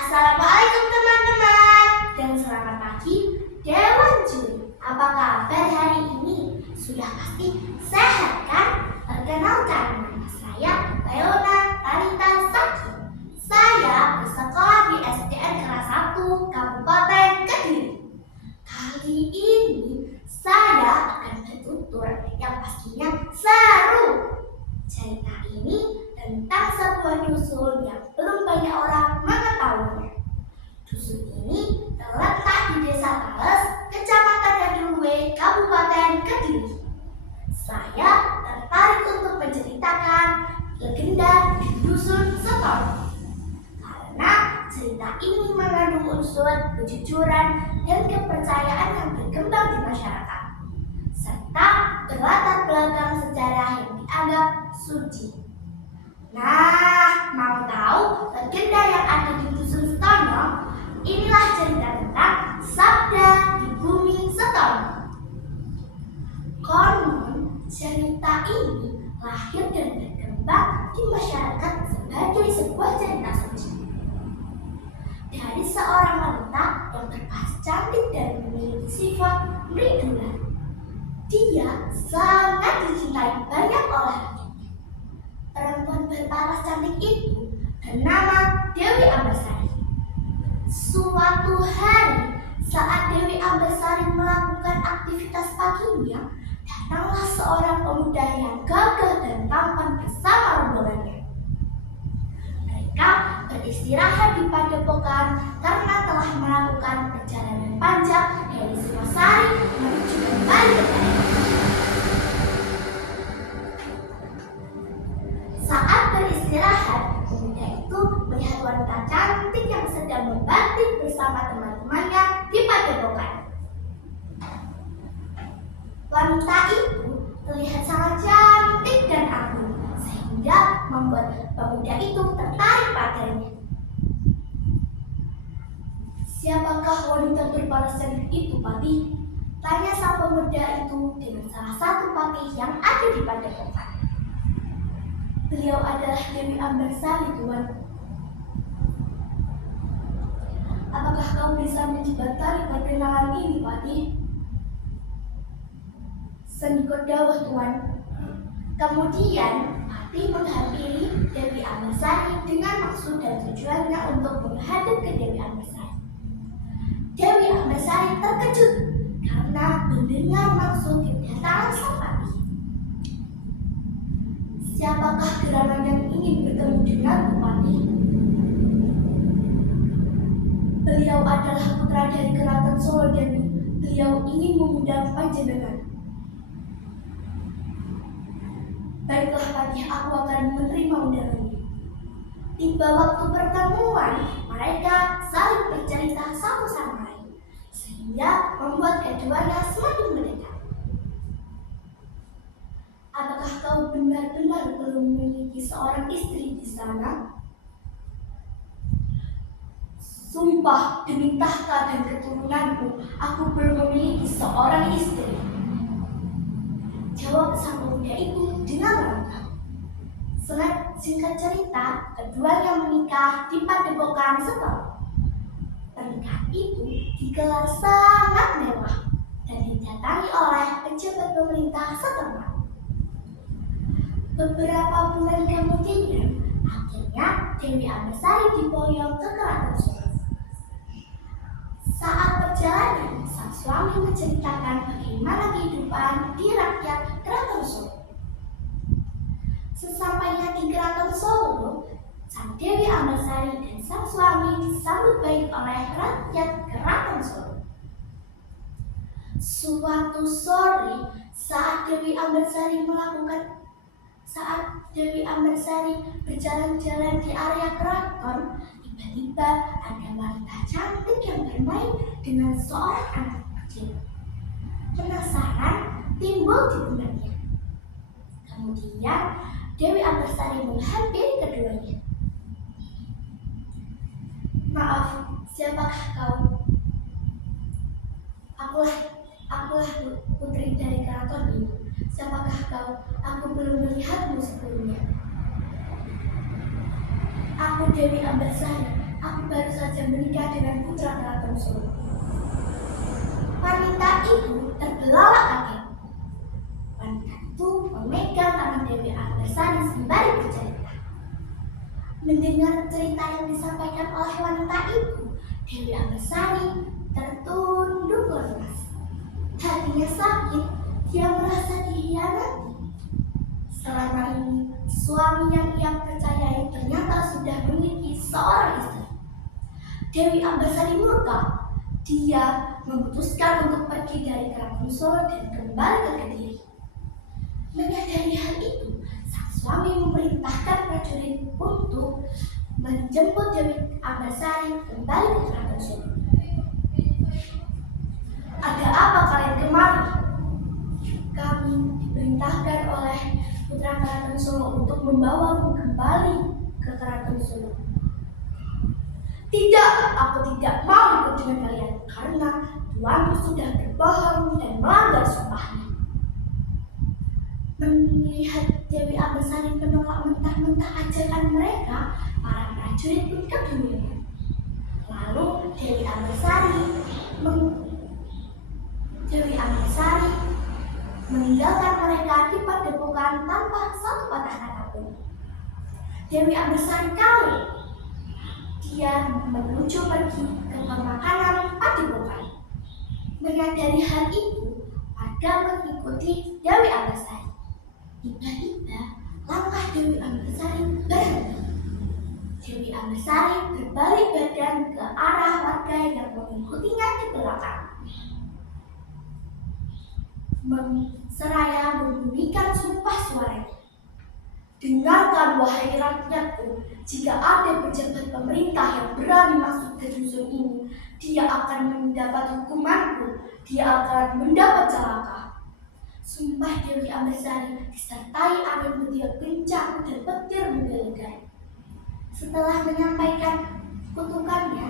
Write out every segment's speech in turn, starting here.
Assalamualaikum teman-teman dan selamat pagi Dewan Juri. Apa kabar hari ini? Sudah pasti sehat kan? Perkenalkan, nama saya Leona Talita Saki. Saya bersekolah di SDN kelas 1 Kabupaten Kediri. Kali ini saya akan bertutur yang pastinya seru. Cerita ini tentang sebuah dusun yang belum banyak orang mengetahuinya. Dusun ini terletak di Desa Tales, Kecamatan Kediri, Kabupaten Kediri. Saya tertarik untuk menceritakan legenda di Dusun Setono karena cerita ini mengandung unsur kejujuran dan kepercayaan yang berkembang di masyarakat, serta berlatar belakang sejarah yang dianggap suci. Nah, mau tahu legenda yang ada di Dusun Setono? Inilah cerita tentang Sabda di Bumi Setono. Konon, cerita ini lahir dan berkembang di masyarakat sebagai sebuah cerita suci dari seorang wanita yang berparas cantik dan memiliki sifat meridulah. Dia sangat dicintai banyak oleh rakyatnya. Perempuan berparas cantik itu bernama Dewi Ambersari. Suatu hari saat Dewi Ambersari melakukan aktivitas paginya, datanglah seorang pemuda yang gagah dan tampan bersama rombongannya. Mereka beristirahat di padepokan karena telah melakukan perjalanan panjang dari Singosari menuju kembali ke Kediri. Saat beristirahat, pemuda itu melihat wanita cantik yang sedang membatik bersama teman-temannya di padepokan. Wanita itu terlihat sangat cantik dan anggun, sehingga membuat pemuda itu tertarik padanya. "Siapakah wanita berparas cantik itu, Pati?" tanya sang pemuda itu dengan salah satu pakih yang ada di padepokan. "Beliau adalah Dewi Ambersari, Tuan." "Apakah kau bisa menjembatani perkenalan ini, Pati?" "Sendiko dawuh, Tuan." Kemudian Pati menghampiri Dewi Ambersari dengan maksud dan tujuannya untuk menghadap ke Dewi Ambersari. Dewi Ambersari terkejut karena mendengar maksud kedatangan sang Pati. "Siapakah gerangan yang ingin bertemu denganku, Pati?" "Beliau adalah putra dari Keraton Solo dan beliau ingin mengundang panjenengan." "Baiklah, Pati, aku akan menerima undangannya." Tiba waktu pertemuan, mereka saling bercerita satu sama lain, sehingga membuat keduanya semakin mendekat. "Apakah kau benar-benar belum memiliki seorang istri di sana?" "Sumpah demi tahta dan keturunanku, aku belum memiliki seorang istri," jawab sang pemuda itu dengan lantang. Singkat cerita, keduanya menikah di padepokan Setono. Pernikahan itu digelar sangat mewah dan didatangi oleh pejabat pemerintah Setono. Beberapa bulan kemudian, akhirnya Dewi Ambersari diboyong ke Keraton Solo. Saat perjalanan, sang suami menceritakan bagaimana kehidupan di rakyat Keraton Solo. Sesampainya di Keraton Solo, sang Dewi Ambersari dan sang suami disambut baik oleh rakyat Keraton Solo. Suatu sore, saat Dewi Ambersari berjalan-jalan di area keraton, tiba-tiba ada wanita cantik yang bermain dengan seorang anak kecil. Penasaran timbul di benaknya. Kemudian Dewi Ambersari menghampiri keduanya. "Maaf, siapakah kau?" Akulah putri dari keraton ini. Siapakah kau? Aku belum melihatmu sebelumnya." "Aku Dewi Ambersari. Aku baru saja menikah dengan putra keraton Solo. Wanita itu terbelalak kaget. Wanita itu memegang tangan Dewi Antarsari sembari bercerita. Mendengar cerita yang disampaikan oleh wanita itu, Dewi Antarsari tertunduk lemas. Hatinya sakit, dia merasa dikhianati. Selama ini, suami yang ia percayai ternyata sudah memiliki seorang istri. Dewi Antarsari murka. Dia memutuskan untuk pergi dari Keraton Solo dan kembali ke Kediri. Menyadari hal itu, sang suami memerintahkan prajurit untuk menjemput Dewi Antarsari kembali ke Keraton Solo. "Ada apa kalian kemari?" "Kami diperintahkan oleh putra Keraton Solo untuk membawamu kembali ke Keraton Solo." "Tidak, aku tidak mau ikut dengan kalian karena tuanku sudah berbohong dan melanggar sumpahnya." Melihat Dewi Antarsari menolak mentah-mentah ajakan mereka, para prajurit pun kebingungan. Lalu Dewi Antarsari meninggalkan mereka di padepokan tanpa satu patah kata pun. Dewi Antarsari kalut. Dia menuju pergi ke pemakaman padepokan. Menyadari hal itu, warga mengikuti Dewi Antarsari. Tiba-tiba, langkah Dewi Antarsari berhenti. Dewi Antarsari berbalik badan ke arah warga yang mengikutinya di belakang. Seraya membunyikan sumpah suaranya. "Dengarkan wahai rakyatku, jika ada pejabat pemerintah yang berani masuk ke dusun ini, dia akan mendapat hukumanku, dia akan mendapat celaka." Sumpah Dewi Antarsari disertai angin bertiup kencang dan petir menggelegar. Setelah menyampaikan kutukannya,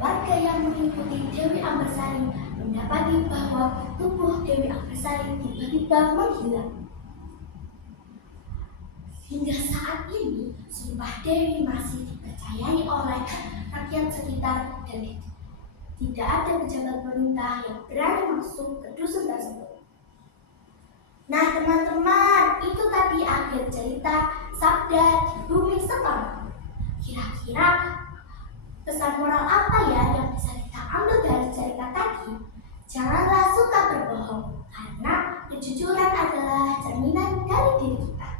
warga yang mengikuti Dewi Antarsari mendapati bahwa tubuh Dewi Antarsari tiba-tiba menghilang. Hingga saat ini, sumpah Dewi masih dipercayai oleh rakyat sekitar dan tidak ada pejabat pemerintah yang berani masuk ke dusun tersebut. Nah teman-teman, itu tadi akhir cerita Sabda di Bumi Setoran. Kira-kira pesan moral apa ya yang bisa kita ambil dari cerita tadi? Janganlah suka berbohong, karena kejujuran adalah cerminan dari diri kita.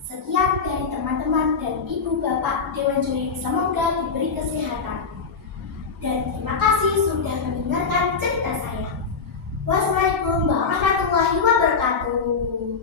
Sekian dari teman-teman dan ibu bapak Dewan Juri, semoga diberi kesehatan. Dan terima kasih sudah mendengarkan cerita saya. Wassalamualaikum warahmatullahi wabarakatuh.